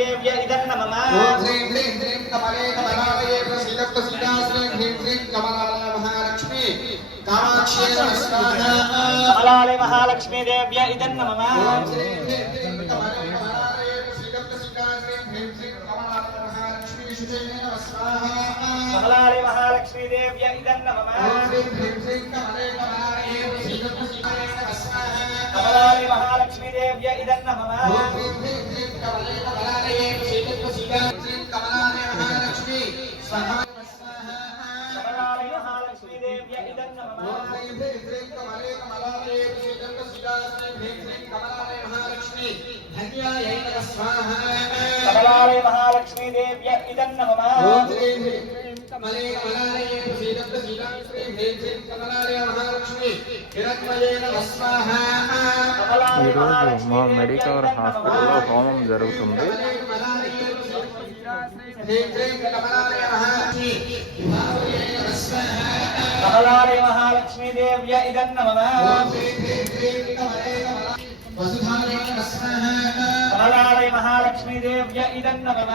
महालक्ष्मीदेव्य इदं नमः ओम ह्रीं ह्रीं ह्रीं कमले कमलालये प्रसीदतु सीता श्रीं ह्रीं ह्रीं कमलालय महालक्ष्मी कामाक्षी नमः स्वाहा कमलालय महालक्ष्मीदेव्य इदं नमः ओम ह्रीं ह्रीं ह्रीं कमले कमलालये प्रसीदतु सीता श्रीं ह्रीं ह्रीं कमलालय महालक्ष्मी शुचे नमः स्वाहा कमलालय महालक्ष्मीदेव्य इदं नमः ओम ह्रीं ह्रीं ह्रीं कमले कमलालये प्रसीदतु सीता नमः स्वाहा कमलालय महालक्ष्मीदेव्य इदं नमः ओम ह्रीं ह्रीं ह्रीं कमले कमलालये प्रसीदतु सीता ह्रीं कमलालय महालक्ष्मी स्वाहा कमलालय महालक्ष्मीदेव्य इदं नमः ओम ह्रीं ह्रीं ह्रीं कमले कमलालये प्रसीदतु सीता ह्रीं ह्रीं कमलालय महालक्ष्मी धन्यायै नमः स्वाहा कमलालय महालक्ष्मीदेव्य इदं नमः ओम ह्रीं ह्रीं ह्रीं कमले कमलालये प्रसीदतु सीता ह्रीं ह्रीं कमलालय महालक्ष्मी हिरण्मये नमः स्वाहा ఈరోజు మా మెడికవర్ హాస్పిటల్లో హోమం జరుగుతుంది. कमलालय महालक्ष्मीदेव्य इदं नमः कमलालय महालक्ष्मीदेव्य इदं नमः